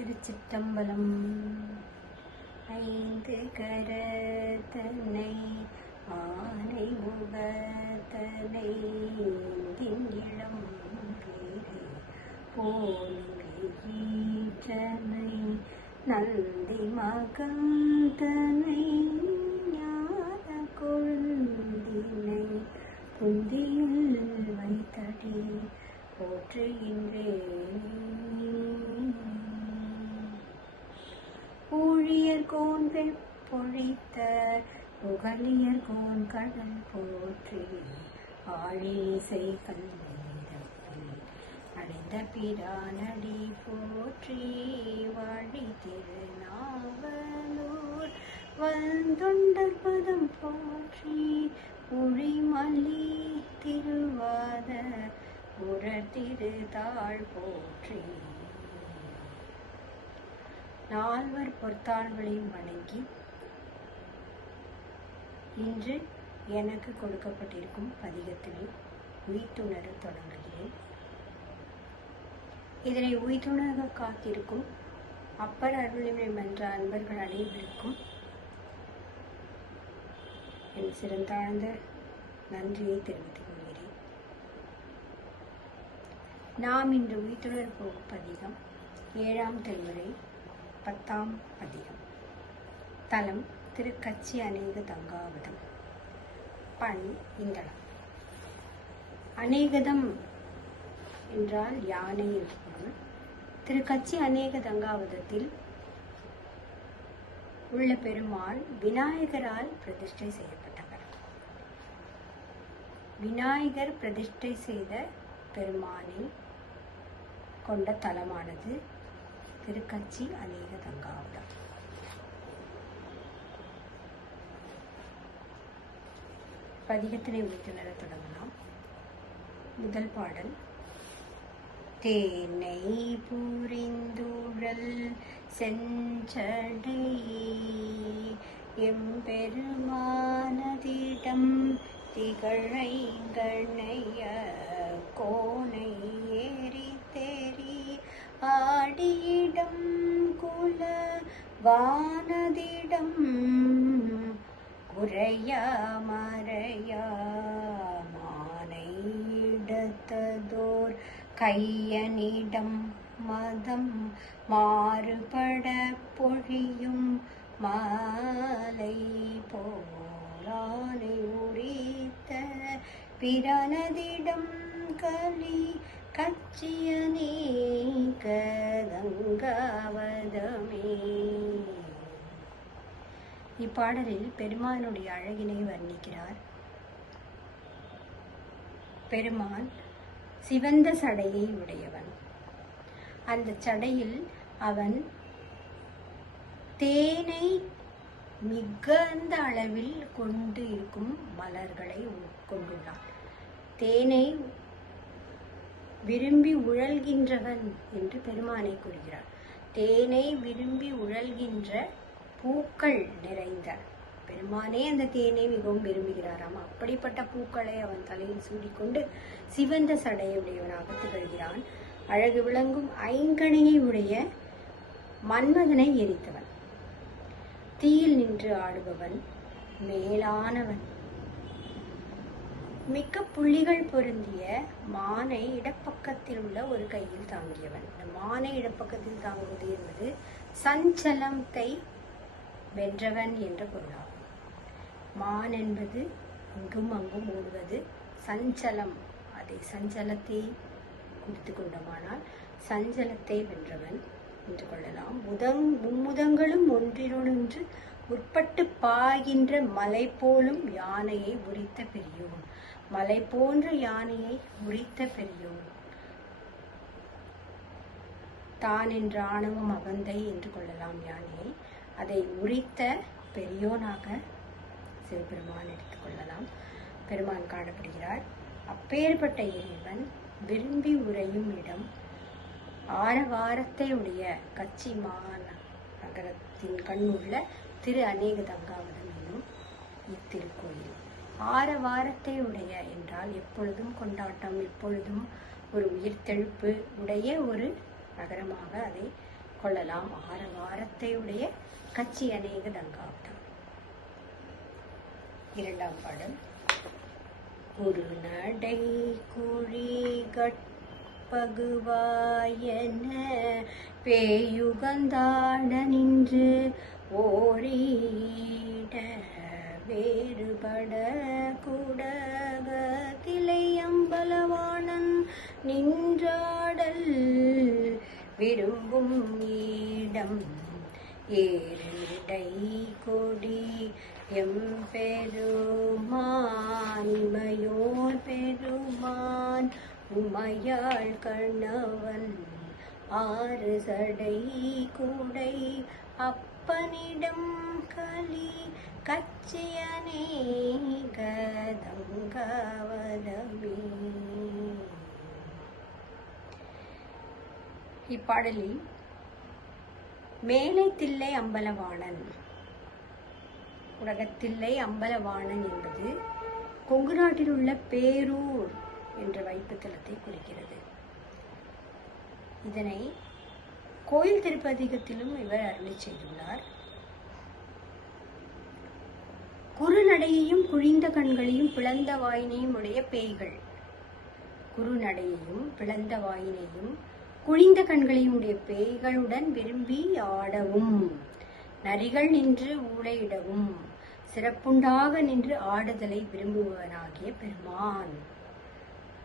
திருச்சிற்றம்பலம். ஐந்து கரத்தனை ஆனை முகத்தனை இளம் பேரை போன்றனை நந்தி மகந்தனை ஞான கொழுந்தினை புந்தியில் வைத்தடி போற்றுகின்றேன். ஊழியர் கோன் பொழித்த புகழியர் கோன் கடல் போற்றி ஆழிசை கல்வீரத்தில் அடைந்த பிரானடி போற்றி வாழி திருநாவலூர் வந்தொண்டர் பதம் போற்றி உழிமல்லி திருவாத உரர் திருதாள் போற்றி. நால்வர் பொற்தாள்களையும் வணங்கி இன்று எனக்கு கொடுக்கப்பட்டிருக்கும் பதிகத்தினை உய்த்துணர தொடங்குகிறேன். இதனை உய்த்துணர காத்திருக்கும் அப்பர் அருளினை என்ற அன்பர்கள் அனைவருக்கும் என் சிறந்தாழ்ந்த நன்றியை தெரிவித்துக் கொள்கிறேன். நாம் இன்று உய்த்துணர போகும் பதிகம் 7ஆம் திருமுறை 10ஆம் பதிகம். தலம் திருக்கச்சி அநேக தங்காவதம். பண் இந்தளம். அநேகதம் என்றால் யானை என்று பொருள். திருக்கச்சி அநேக தங்காவதத்தில் உள்ள பெருமாள் விநாயகரால் பிரதிஷ்டை செய்யப்பட்டவர். விநாயகர் பிரதிஷ்டை செய்த பெருமானை கொண்ட தலமானது திருக்கச்சி அநேக தங்காவதம். பதிகத்தினை உய்த்துணர தொடங்கலாம். முதல் பாடல். தேனை புரிந்துழல் செஞ்சடை எம்பெருமானதிடம் திகழைங்கணைய கோனை ஏறி தேறி ஆடியிடம் குல வானதிடம் குறையா மறையா மானை இடத்ததோர் கையனிடம் மதம் மாறுபட பொழியும் மாலை போலானை உரித்த பிரானதிடம் கலி கச்சியனே கதங்காவதமே. இப்பாடலில் பெருமானுடைய அழகினை வர்ணிக்கிறார். பெருமான் சிவந்த சடையை உடையவன். அந்த சடையில் அவன் தேனை மிகுந்த அளவில் கொண்டு இருக்கும் மலர்களை கொண்டுள்ளான். தேனை விரும்பி உழல்கின்றவன் என்று பெருமானை கூறுகிறார். தேனை விரும்பி உழல்கின்ற பூக்கள் நிறைந்த பெருமானே அந்த தேனை மிகவும் விரும்புகிறாராம். அப்படிப்பட்ட பூக்களை அவன் தலையில் சூடிக்கொண்டு சிவந்த சடையுடையவனாக திகழ்கிறான். அழகு விளங்கும் ஐங்கணையை உடைய மன்மதனை எரித்தவன். தீயில் நின்று ஆடுபவன், மேலானவன். மிக்க புள்ளிகள் பொருந்திய மானை இடப்பக்கத்தில் உள்ள ஒரு கையில் தாங்கியவன். இந்த மானை இடப்பக்கத்தில் தாங்குவது என்பது சஞ்சலத்தை வென்றவன் என்ற பொருளாகும். மான் என்பது இங்கும் அங்கும் ஓடுவது. சஞ்சலம், அதை சஞ்சலத்தை குறித்து கொண்டோமானால் சஞ்சலத்தை வென்றவன் என்று கொள்ளலாம். மும்முதங்களும் ஒன்றினொன்று உட்பட்டு பாய்கின்ற மலை போலும் யானையை உரித்த பெரியோன். மலை போன்ற யானையை உரித்த பெரியோன். தான் என்ற ஆணவம் அகந்தை என்று கொள்ளலாம் யானையை. அதை உரித்த பெரியோனாக சிவபெருமான் எடுத்துக் கொள்ளலாம். பெருமான் காணப்படுகிறார். அப்பேற்பட்ட இறைவன் விரும்பி உறையும் இடம் ஆரவாரத்தை உடைய கச்சி நகரத்தின் கண்ணுள்ள திரு அநேக தங்காவதம் என்னும் இத்திருக்கோயில். ஆரவாரத்தை உடைய என்றால் எப்பொழுதும் கொண்டாட்டம், எப்பொழுதும் ஒரு உயிர்த்தெழுப்பு உடைய ஒரு நகரமாக அதை கொள்ளலாம். ஆரவாரத்தை உடைய கச்சி அநேக தங்காவதம். இரண்டாம் பாடல். குறுநடை குழிகட்பகுவாயன பேயுகந்தாட நின்று ஓரிட வேறுபட குடகத்திலை அம்பலவாணன் நின்றாடல் விரும்பும் இடம் ஏறிடை கொடி எம்பெருமான் இமையோர் பெருமான் உமையாள் கணவன் ஆறு சடை கூடை அப்பனிடம் கலி கச்சியனே கதங்கவதமே. இப்பாடலில் மேலை தில்லை அம்பலவாணன், உலகத்தில்லை அம்பலவாணன் என்பது கொங்கு நாட்டில் உள்ள பேரூர் என்ற வைப்புத்தலத்தை குறிக்கிறது. இதனை கோயில் திருப்பதிகத்திலும் இவர் அருளி செய்துள்ளார். குறுநடையையும் குழிந்த கண்களையும் பிளந்த வாயினையும் உடைய பேய்கள், குறுநடையையும் பிளந்த வாயினையும் குழிந்த கண்களையும் உடைய பேய்களுடன் விரும்பி ஆடவும், நரிகள் நின்று ஊழையிடவும், சிறப்புண்டாக நின்று ஆடுதலை விரும்புபவனாகிய பெருமான்.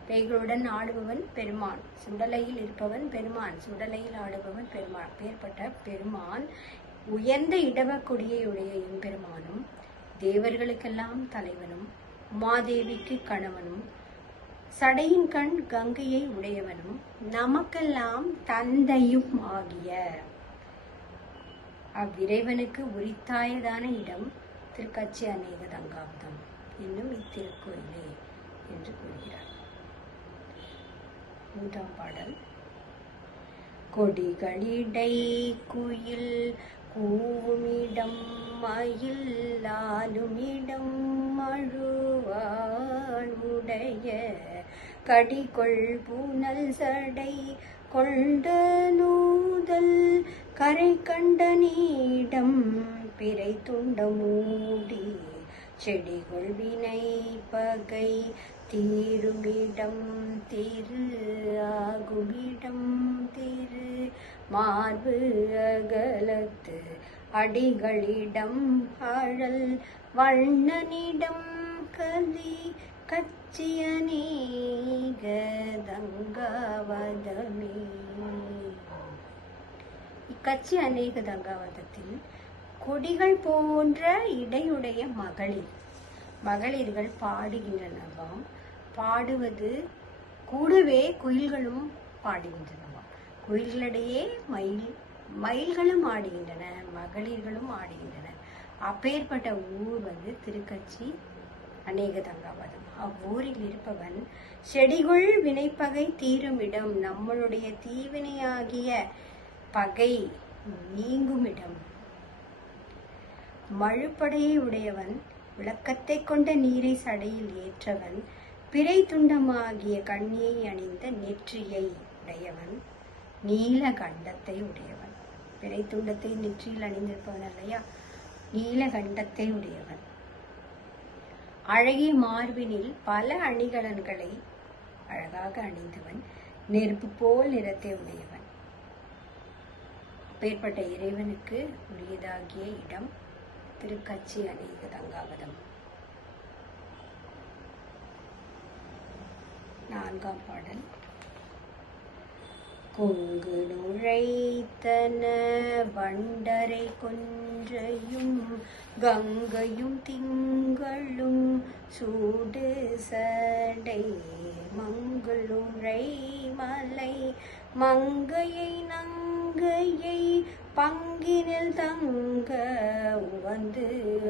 பேய்களுடன் ஆடுபவன் பெருமான், சுடலையில் இருப்பவன் பெருமான், சுடலையில் ஆடுபவன் பெருமான். அப்பேற்பட்ட பெருமான் உயர்ந்த இடவ கொடியையுடைய எம்பெருமானும், தேவர்களுக்கெல்லாம் தலைவனும், உமாதேவிக்கு கணவனும், சடையின் கண் கங்கையை உடையவனும், நமக்கெல்லாம் தந்தையும் ஆகிய அவ்விறைவனுக்கு உரித்தாயதான இடம் திருக்கச்சி அநேக தங்காவதம் என்னும் இத்திருக்கோயிலே என்று கூறுகிறார். மூன்றாம் பாடல். கொடிகளிடை குயில் கூவுமிடம் மயில் ஆலுமிடம் மழுவாளுடைய கடிகொள் பூனல் சடை கொண்ட நூதல் கரை கண்ட நீடம் பிறை துண்ட மூடி செடிகொள் வினை பகை தீருமிடம் திரு ஆகுமிடம் திரு மார்பு அகலத்து அடிகளிடம் அழல் வண்ணனிடம் கலி கச்சியனேக தங்காவதமே. இக்கச்சி அநேக தங்காவதத்தில் கொடிகள் போன்ற இடையுடைய மகளிர்கள் பாடுகின்றனவாம். பாடுவது கூடவே குயில்களும் பாடுகின்றனவாம். குயில்களிடையே மயில்களும் ஆடுகின்றன, மகளிர்களும் ஆடுகின்றன. அப்பேற்பட்ட ஊர் திருக்கச்சி அநேக தங்காவதம். அவ்வூரில் இருப்பவன் செடிகுள் வினைப்பகை தீரும் இடம், நம்மளுடைய தீவினையாகிய பகை நீங்கும் இடம். மழுப்படையை உடையவன், விளக்கத்தை கொண்ட நீரை சடையில் ஏற்றவன், பிறை துண்டமாகிய கண்ணியை அணிந்த நெற்றியை உடையவன், நீலகண்டத்தை உடையவன். பிறை துண்டத்தை நெற்றியில் அணிந்திருப்பவன் அல்லையா, நீலகண்டத்தை உடையவன். அழகிய மார்பினில் பல அணிகலன்களை அழகாக அணிந்தவன், நெருப்பு போல் நிறத்தை உடையவன். அப்பேற்பட்ட இறைவனுக்கு உரியதாகிய இடம் திருக்கச்சி அநேக தங்காவதம். நான்காம் பாடல். கொங்கு நுழைத்தன வண்டரை கொன்றையும் கங்கையும் திங்களும் சூடு சடை மங்குளுரை மலை மங்கையை நங்கையை பங்கினில் தங்க உவந்து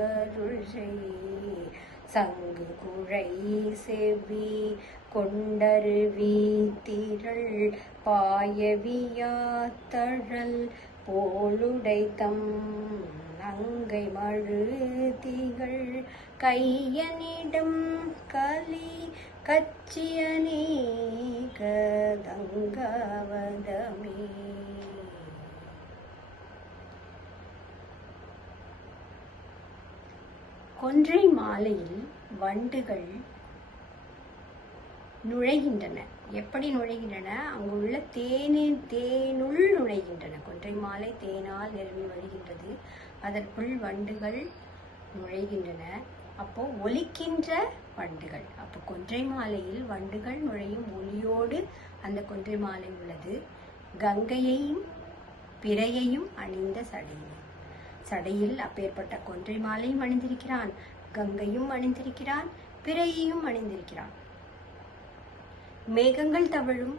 அருள் செய் சங்கு குழை செவி கொண்டருவி திரள் பாயவியாத்தழல் போலுடைத்தம் நங்கை மழு திகழ் கையனிடம் கலி கச்சியனேக தங்காவதமே. கொன்றை மாலையில் வண்டுகள் நுழைகின்றன. எப்படி நுழைகின்றன? அங்குள்ள தேனுள் நுழைகின்றன. கொன்றை மாலை தேனால் நிரம்பி வழிகின்றது. அதற்குள் வண்டுகள் நுழைகின்றன. அப்போ ஒலிக்கின்ற வண்டுகள். அப்போ கொன்றை மாலையில் வண்டுகள் நுழையும் ஒலியோடு அந்த கொன்றை மாலை உள்ளது. கங்கையையும் பிறையையும் அணிந்த சடையில் அப்பேற்பட்ட கொன்றை மாலையும் அணிந்திருக்கிறான், கங்கையும் அணிந்திருக்கிறான், பிறையையும் அணிந்திருக்கிறான். மேகங்கள் தவழும்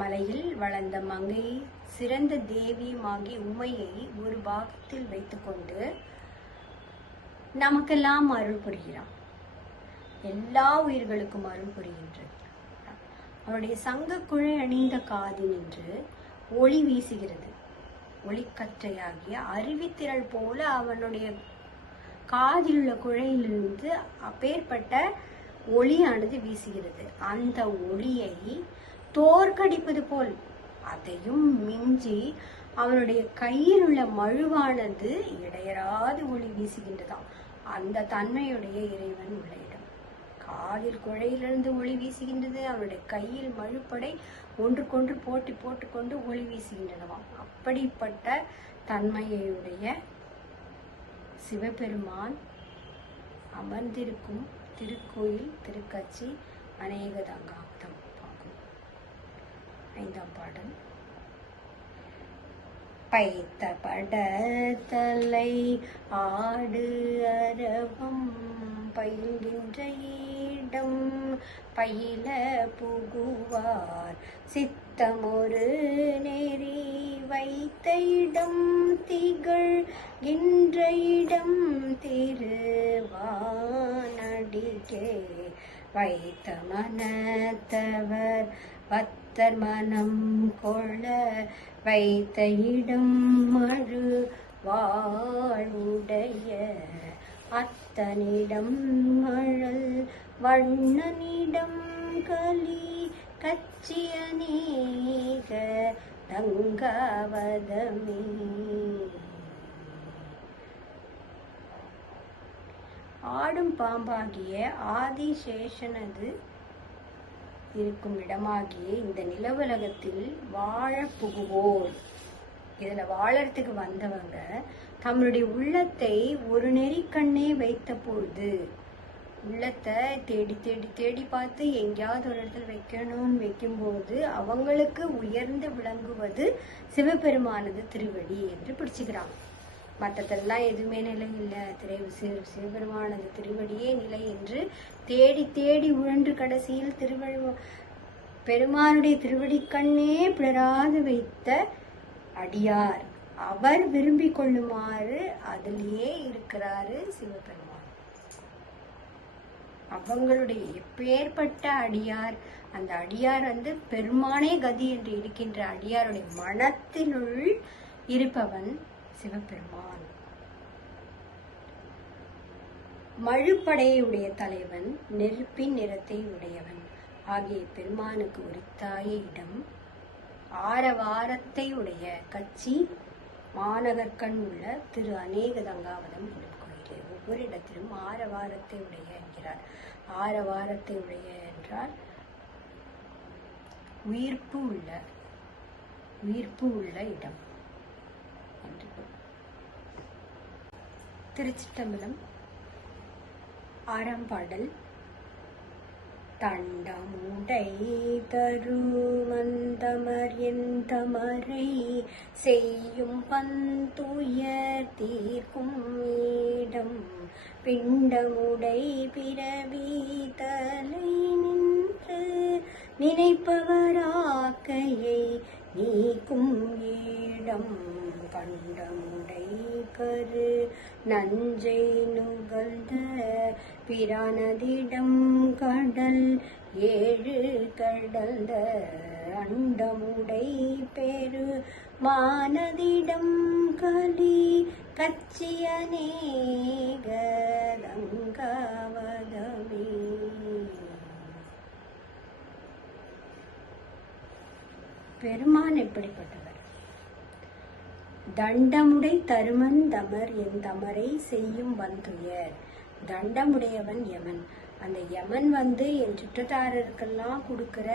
மலையில் வளர்ந்த மங்கையை சிறந்த தேவியுமாகி உமையை ஒரு பாகத்தில் வைத்துக்கொண்டு நமக்கெல்லாம் அருள் புரிகிறான். எல்லா உயிர்களுக்கும் அருள் புரிகின்றது. அவனுடைய சங்க குழை அணிந்த காதி நின்று ஒளி வீசுகிறது. ஒளிக்கற்றையாகிய அருவித்திரள் போல அவனுடைய காதில் உள்ள குழையிலிருந்து அப்பேற்பட்ட ஒளியானது வீசுகிறது. அந்த ஒளியை தோற்கடிப்பது போல் அதையும் மிஞ்சி அவனுடைய கையில் உள்ள மழுவானது இடையராது ஒளி வீசுகின்றதாம். அந்த தன்மையுடைய இறைவன் உள்ள இடம். காதில் குழையிலிருந்து ஒளி வீசுகின்றது. அவனுடைய கையில் மழுப்படை ஒன்றுக்கொன்று போட்டுக்கொண்டு ஒளி வீசுகின்றனவாம். அப்படிப்பட்ட தன்மையுடைய சிவபெருமான் அமர்ந்திருக்கும் திருக்கோயில் திருக்கச்சி அநேகதங்காப்தம் ஆகும். 5ஆம் பாடல். பைத்த படத்தலை ஆடு அரவம் பயில்கின்ற இடம் பயில புகுவார் சித்தமொரு நெறி வைத்த இடம் திகழ்கின்ற இடம் திருவானடிக்கே வைத்த மனத்தவர் பத்தர் மனம் கொள வைத்த இடம் மழு வாழ்வுடைய அத்தனிடம் மழல் வண்ணனிடம் கலி கச்சிய நீக தங்கவதமே. ஆடும் பாம்பாகிய ஆதிசேஷனது இருக்கும் இடமாகிய இந்த நிலவுலகத்தில் வாழ புகுவோர், இதுல வாழறதுக்கு வந்தவங்க தம்முடைய உள்ளத்தை ஒரு நெறிக்கண்ணே வைத்த பொழுது, உள்ளத்தை தேடி தேடி தேடி பார்த்து எங்கேயாவது ஒரு இடத்துல வைக்கணும்னு வைக்கும்போது அவங்களுக்கு உயர்ந்து விளங்குவது சிவபெருமானது திருவடி என்று பிடிச்சுக்கிறாங்க. மற்றதெல்லாம் எதுவுமே நிலை இல்லை, சிவபெருமானது திருவடியே நிலை என்று தேடி தேடி உழன்று கடைசியில் பெருமானுடைய திருவடி கண்ணே பிறராது வைத்த அடியார் அவர் விரும்பி கொள்ளுமாறு அதிலேயே இருக்கிறாரு சிவபெருமான். அவங்களுடைய எப்பேற்பட்ட அடியார், அந்த அடியார் பெருமானே கதி என்று இருக்கின்ற அடியாருடைய மனத்தினுள் இருப்பவன் சிவபெருமான். மழுப்படையுடைய தலைவன், நெருப்பின் நிறத்தை உடையவன் ஆகிய பெருமானுக்கு உரித்தாய இடம் ஆரவாரத்தை உடைய கச்சி மாநகர்கண் உள்ள திரு அநேகதங்காவதம் என்னும் கோயிலே. ஒவ்வொரு இடத்திலும் ஆரவாரத்தை உடைய என்கிறார். ஆரவாரத்தை உடைய என்றால் உயிர்ப்பு உள்ள இடம் என்று. திருச்சிற்றம்பலம். 6ஆம் பாடல். தண்டமுடை தருமந்தமர் எந்தமரை செய்யும் பந்துயர் தீர்க்கும் இடம் பிண்டமுடை பிறவி தலை நின்று நினைப்பவராக்கையை நீக்கும் இடம் கண்டமுடை கரு நஞ்சை நுகழ்ந்த பிரானதிடம் கடல் 7 கடந்த அண்டமுடை பெரு மானதிடம் கலி கச்சிய நேகதங்கவதமே. பெருமான் எப்படிப்பட்டவர்? தண்டமுடை தருமன் தமர் என் தமரை செய்யும் வந்துயர். தண்டமுடையவன் யமன். அந்த யமன் வந்து என் சுற்றத்தாரருக்கெல்லாம் கொடுக்கிற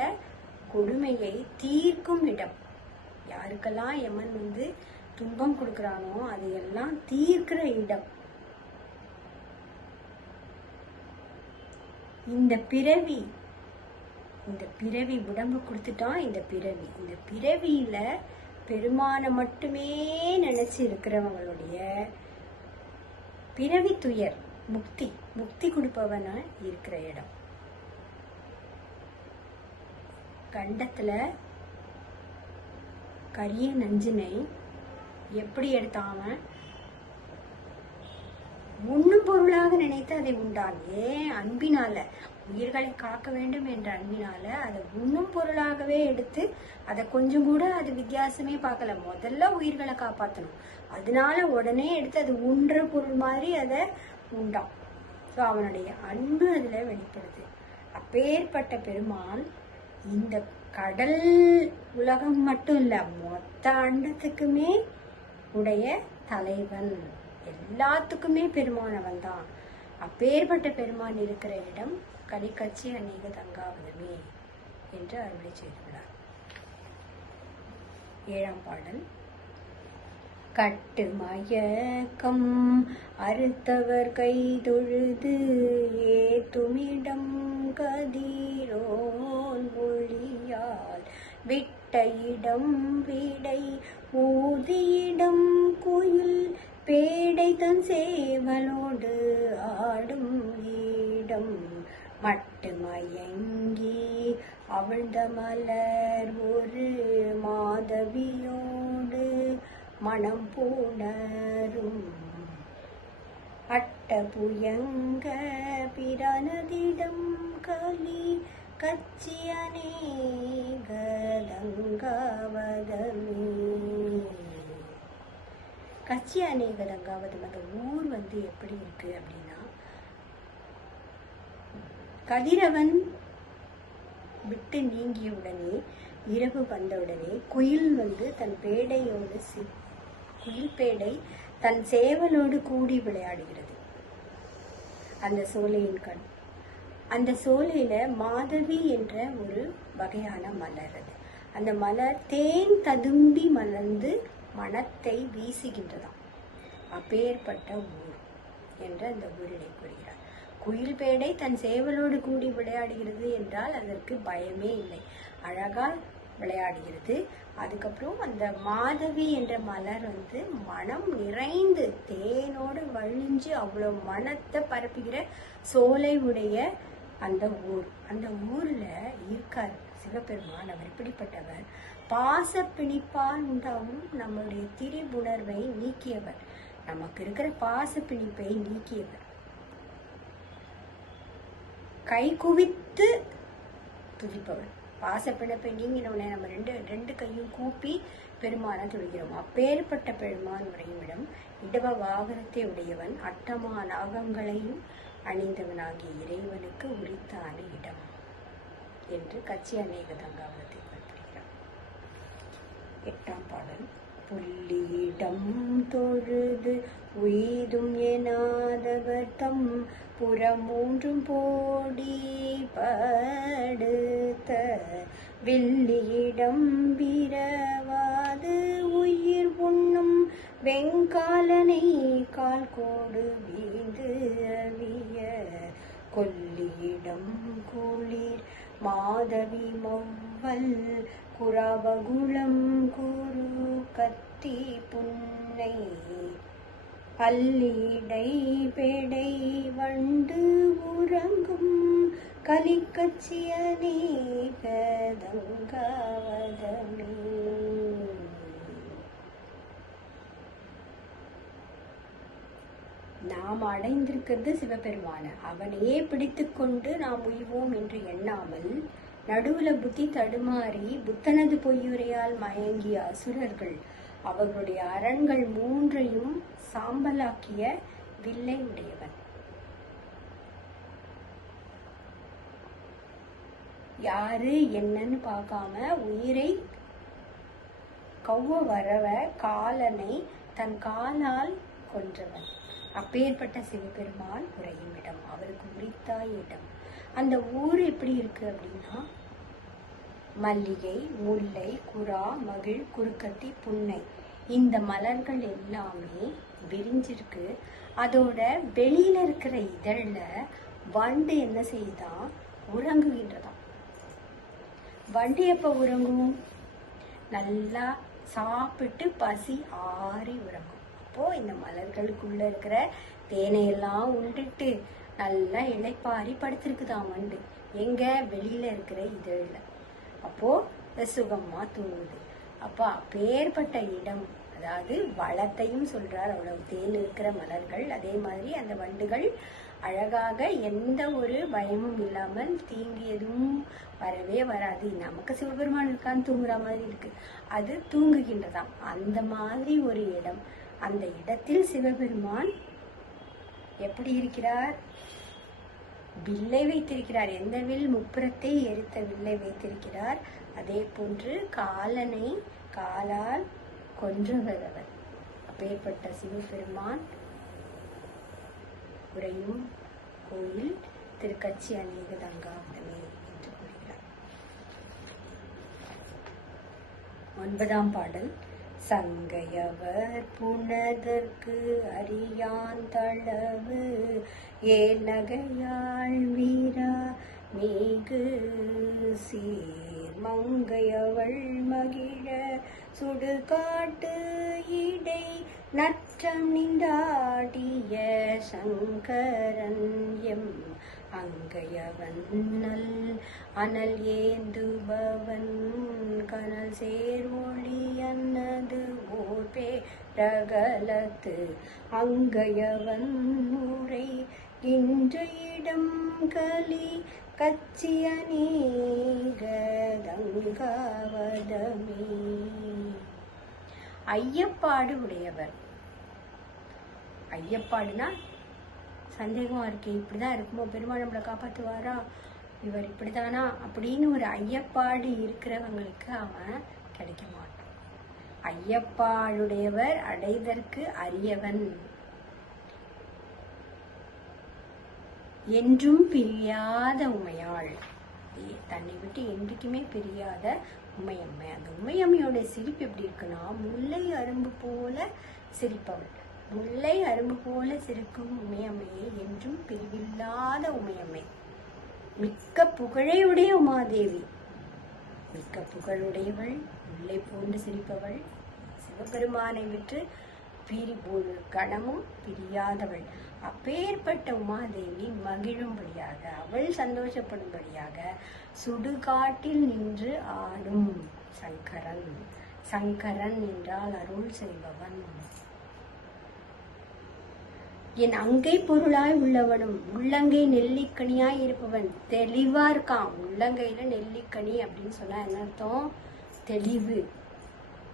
கொடுமையை தீர்க்கும் இடம். யாருக்கெல்லாம் யமன் வந்து துன்பம் கொடுக்கறானோ அதையெல்லாம் தீர்க்கிற இடம். இந்த பிறவி உடம்பு கொடுத்துட்டான். இந்த பிறவியில பெருமான மட்டுமே நினைச்சு இருக்கிறவங்களுடைய பிறவி துயர் முக்தி கொடுப்பவன இருக்கிற இடம். கண்டத்துல கரிய நஞ்சினை எப்படி எடுத்தாம உண்ணும் பொருளாக நினைத்து அதை உண்டான். ஏன்? அன்பினால, உயிர்களை காக்க வேண்டும் என்ற அன்பினால அதை உண்ணும் பொருளாகவே எடுத்து அதை கொஞ்சம் கூட அது வித்தியாசமே பார்க்கல. முதல்ல உயிர்களை காப்பாற்றணும், அதனால உடனே எடுத்து அது உண்ற பொருள் மாதிரி அதை உண்டான். ஸோ அவனுடைய அன்பு அதுல வெளிப்படுது. அப்பேற்பட்ட பெருமான் இந்த கடல் உலகம் மட்டும் இல்ல, மொத்த அண்டத்துக்குமே உடைய தலைவன், எல்லாத்துக்குமே பெருமானவன் தான். அப்பேற்பட்ட பெருமான் இருக்கிற இடம் கலிகச்சி அநேக தங்காவதமே என்று அருளை செய்துள்ளார். 7ஆம் பாடல். கட்டு மயக்கம் அறுத்தவர் கைதொழுது ஏத்துமிடம் கதிரோன் ஒளியால் விட்ட இடம் வீடை ஊதியிடம் குயில் பேடை தன் சேவலோடு ஆடும் இடம் மட்டு மயங்கி அவிழ்ந்த மலர் ஒரு மாதவியோடு மனம் பூணரும் அட்ட புயங்க பிறனதிடம் கலி கச்சி அநேக தங்காவதமே. கச்சி அநேக தங்காவதம் அந்த ஊர் வந்து எப்படி இருக்கு அப்படின்னா, கதிரவன் விட்டு நீங்கிய உடனே இரவு வந்தவுடனே குயில் வந்து தன் பேடையோடு குயில் பேடை தன் சேவலோடு கூடி விளையாடுகிறது. அந்த சோலையின் கண், அந்த சோலையில மாதவி என்ற ஒரு வகையான மலர். அது அந்த மலர் தேன் ததும்பி மலர்ந்து மனத்தை வீசுகின்றதாம். அப்பேற்பட்ட ஊர் என்று அந்த ஊரினை கூறுகிறார். குயில் பேடை தன் சேவலோடு கூடி விளையாடுகிறது என்றால் அதற்கு பயமே இல்லை, அழகா விளையாடுகிறது. அதுக்கப்புறம் அந்த மாதவி என்ற மலர் வந்து மனம் நிறைந்து தேனோடு வழிஞ்சு அவ்வளவு மனத்தை பரப்புகிற சோலை உடைய அந்த ஊர். அந்த ஊர்ல இருக்கார் சிவபெருமான். அவர் இப்படிப்பட்டவர், பாச பிணிப்பால் உண்டாகும் நம்மளுடைய திரிபுணர்வை நீக்கியவர், நமக்கு இருக்கிற பாச பிணிப்பை நீக்கியவர். கை குவித்து துதிப்பவர். பாசப்பிணப்பை நீங்கினவுடனே நம்ம ரெண்டு கையும் கூப்பி பெருமான துடிக்கிறோம். அப்பேற்பட்ட பெருமான் உறையுமிடம் இடவ வாகனத்தை உடையவன், அட்டமா நாகங்களையும் அணிந்தவனாகிய இறைவனுக்கு உரித்தான இடம் என்று கச்சி அநேக தங்காவதத்தை குறிப்பிடுகிறார். 8ஆம் பாடல். புள்ளியிடம் தொழுது உய்தும் எனாதவர் தம் புறமூன்றும் போடி படுத்த வெள்ளியிடம் பிறவாது உயிர் உண்ணும் வெங்காலனை கால் கோடு வீந்து அவிய கொல்லியிடம் குளிர் மாதவி மொவ்வல் குரவகுளம் குரு கத்தி புன்னை பல்லிடை பேடை வண்டு உறங்கும் கலிகச்சி அநேக தங்காவதமே. நாம் அடைந்திருக்கிறது சிவபெருமான, அவனையே பிடித்து கொண்டு நாம் உய்வோம் என்று எண்ணாமல் நடுவுல புத்தி தடுமாறி புத்தனது பொய்யுரையால் மயங்கிய அசுரர்கள் அவர்களுடைய அரண்கள் 3ஐயும் சாம்பலாக்கிய வில்லை உடையவன். யாரு என்னன்னு பார்க்காம உயிரை கவ்வ வரவ காலனை தன் காலால் கொன்றவன். அப்பேற்பட்ட சிவபெருமான் உரையும் இடம், அவருக்கு உரித்தாய் இடம். அந்த ஊர் எப்படி இருக்கு அப்படின்னா, மல்லிகை, முல்லை, குறா, மகிழ், குறுக்கத்தி, புன்னை, இந்த மலர்கள் எல்லாமே விரிஞ்சிருக்கு. அதோட வெளியில இருக்கிற இதழ்ல வண்டு என்ன செய்யுதான், உறங்குகின்றதாம். வண்டு எப்ப உறங்கும்? நல்லா சாப்பிட்டு பசி ஆறி உறங்கும். அப்போ இந்த மலர்களுக்குள்ள இருக்கிற தேனையெல்லாம் உண்டுட்டு நல்லா இளைப்பாரி படுத்திருக்குதான் வண்டு. எங்க? வெளியில இருக்கிற இதழ்ல. அப்போ சுகமா தூங்குது. அப்போ அப்பேற்பட்ட இடம், அதாவது வளத்தையும் சொல்றார். அவ்வளவு தேன் இருக்கிற மலர்கள், அதே மாதிரி அந்த வண்டுகள் அழகாக எந்த ஒரு பயமும் இல்லாமல் தீங்கு எதுவும் வரவே வராது. நமக்கு சிவபெருமான் இருக்கான்னு தூங்குற மாதிரி இருக்கு, அது தூங்குகின்றதாம். அந்த மாதிரி ஒரு இடம். அந்த இடத்தில் சிவபெருமான் எப்படி இருக்கிறார்? வில்லை வைத்திருக்கிறார். எந்த வில்? முப்புறத்தை எரித்த வில்லை வைத்திருக்கிறார். அதே போன்று காலனை காலால் கொன்றவர். அப்பேற்பட்ட சிவபெருமான் உறையும் கோயில் திருக்கச்சி அநேகதங்காவதமே என்று கூறுகிறார். 9ஆம் பாடல். சங்கையவர் புனதற்கு அறியான் தளவு ஏல் நகையாள் வீரா மீகு சீர் மங்கையவள் மகிழ சுடுகாட்டு இடை நற்றம் நின்றாடிய சங்கரன் எம் அங்கையவன் நல் அனல் ஏந்துபவன் கனல் சேர் ஒளி அன்னது ஓர் பேரகலத்து அங்கையவன் உரை இன்ற இடம் கலி கச்சி அநேகதங்காவதமே. ஐயப்பாடு உடையவர். ஐயப்பாடுனா சந்தேகமா இருக்கு, இப்படிதான் இருக்குமோ, பெருமாள் நம்மளை காப்பாற்றுவாரா, இவர் இப்படிதானா அப்படின்னு ஒரு ஐயப்பாடு இருக்கிறவங்களுக்கு அவன் கிடைக்க மாட்டான். ஐயப்பாடுடையவர் அடைதற்கு அரியவன், என்றும் பிரியாத உமையாள், தன்னை விட்டு என்றைக்குமே பிரியாத உமையம்மை. அந்த உமையம்மையோட சிரிப்பு எப்படி இருக்குன்னா, முல்லை அரும்பு போல சிரிப்பவள். முல்லை அரும்பு போல சிரிக்கும் உமையம்மையை என்றும் பிரிவில்லாத உமையம்மை. மிக்க புகழையுடைய உமாதேவி, மிக்க புகழுடையவள், முல்லை போன்று சிரிப்பவள், சிவபெருமானை விட்டு ஒரு கணமும் பிரியாதவள். அப்பேற்பட்ட உமாதேவி மகிழும்படியாக, அவள் சந்தோஷப்படும்படியாக சுடுகாட்டில் நின்று ஆடும் சங்கரன். சங்கரன் என்றால் அருள் செய்பவன். என் அங்கை பொருளாய் உள்ளவனும், உள்ளங்கை நெல்லிக்கனியாய் இருப்பவன். தெளிவா இருக்கான். உள்ளங்கையில நெல்லிக்கனி அப்படின்னு சொன்னா என்ன அர்த்தம்? தெளிவு.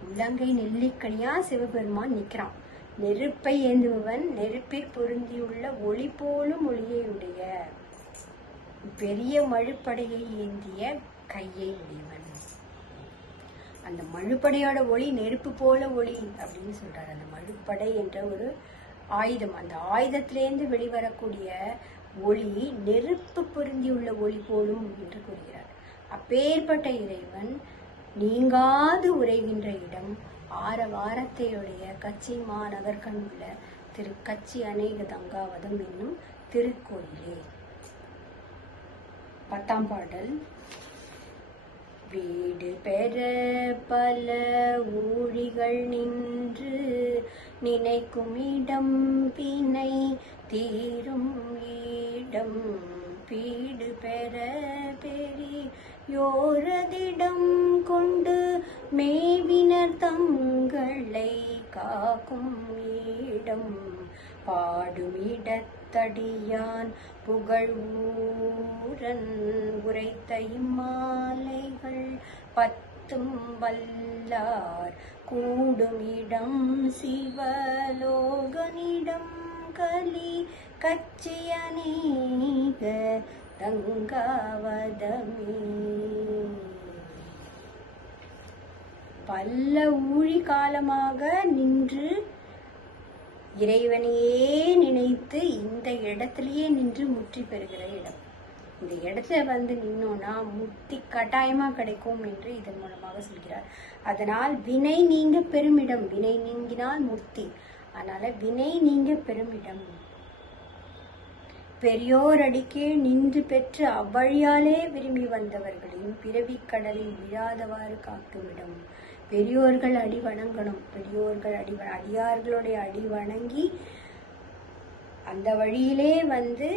உள்ளங்கை நெல்லிக்கனியா சிவபெருமான் நிற்கிறான். நெருப்பை ஏந்துபவன், நெருப்பில் பொருந்தியுள்ள ஒளி போலும் ஒளியையுடைய, பெரிய மழுப்படையை ஏந்திய கையை உடையவன். அந்த மழுப்படையோட ஒளி நெருப்பு போல ஒளி அப்படின்னு சொல்றாரு. அந்த மழுப்படை என்ற ஒரு ஆயுதம், அந்த ஆயுதத்திலேருந்து வெளிவரக்கூடிய ஒளி நெருப்பு பொருந்தியுள்ள ஒளி போலும் என்று கூறுகிறார். அப்பேற்பட்ட இறைவன் நீங்காது உரைகின்ற இடம் ஆரவாரத்தையுடைய கச்சி மாநகர் கண்டுள்ள திருக்கச்சி அநேகதங்காவதம் என்னும் திருக்கோயிலே. 10ஆம் பாடல். வீடு பெற பல ஊழிகள் நின்று நினைக்கும் இடம் பிணை தீரும் இடம் பீடு பெற பெரியோரதிடம் கொண்டு மேவினர் தங்களை காக்கும் இடம் பாடும் இடத்தடியான் புகழ் ஊரன் உரைத்த இம்மாலைகள் 10ம் வல்லார் கூடும் இடம் சிவலோகனிடம் கலி கச்சி அநேக தங்காவதமே. பல்ல ஊழி காலமாக நின்று இறைவனையே நினைத்து இந்த இடத்திலேயே நின்று முற்றி பெறுகிற இடம். இந்த இடத்துல வந்து நின்னோம்னா முக்தி கட்டாயமா கிடைக்கும் என்று இதன் மூலமாக சொல்கிறார். அதனால் வினை நீங்க பெருமிடம், வினை நீங்கினால் முக்தி. அதனால வினை நீங்க பெருமிடம், பெரியோர் அடிக்கே நின்று பெற்று அவ்வழியாலே விரும்பி வந்தவர்களின் பிறவி கடலில் விழாதவாறு காக்குமிடம். பெரியோர்கள் அடி வணங்கணும், பெரியோர்கள் அடியார்களுடைய அடி வணங்கி அந்த வழியிலே வந்து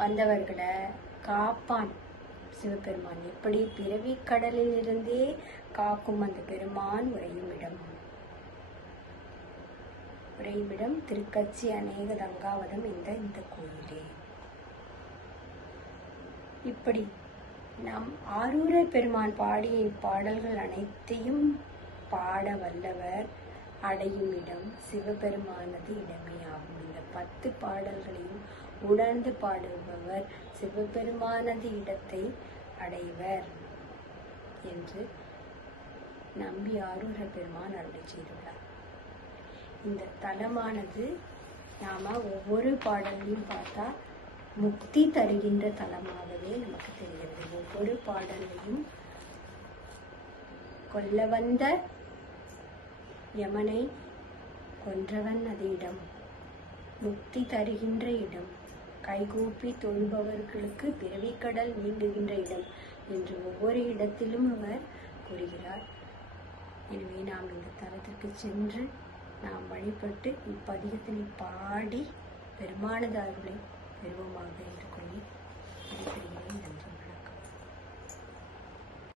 வந்தவர்களை காப்பான் சிவபெருமான். எப்படி பிறவி கடலில் இருந்தே காக்கும் அந்த பெருமான் உறையுமிடம் திருக்கச்சி அநேக தங்காவதம் இந்த கோயிலே. இப்படி நம் ஆரூரர் பெருமான் பாடிய இப்பாடல்கள் அனைத்தையும் பாட வல்லவர் அடையும் இடம் சிவபெருமானது இடமே ஆகும். இந்த 10 பாடல்களையும் உணர்ந்து பாடுபவர் சிவபெருமானது இடத்தை அடைவர் என்று நம்பி ஆரூரர் பெருமான் அருளை செய்துள்ளார். இந்த தலமானது நாம ஒவ்வொரு பாடலையும் பார்த்தா முக்தி தருகின்ற தலமாகவே நமக்கு தெரிகிறது. ஒவ்வொரு பாடலையும் கொல்ல வந்த யமனை கொன்றவன் அது இடம், முக்தி தருகின்ற இடம், கைகூப்பி தொழுபவர்களுக்கு பிறவிக்கடல் நீங்குகின்ற இடம் என்று ஒவ்வொரு இடத்திலும் அவர் கூறுகிறார். எனவே நாம் இந்த தலத்திற்கு சென்று நாம் வழிபட்டு இப்பதிகத்தினை பாடி பெருமானது அருளை பெறுவோமாக என்று கூறி நன்றி.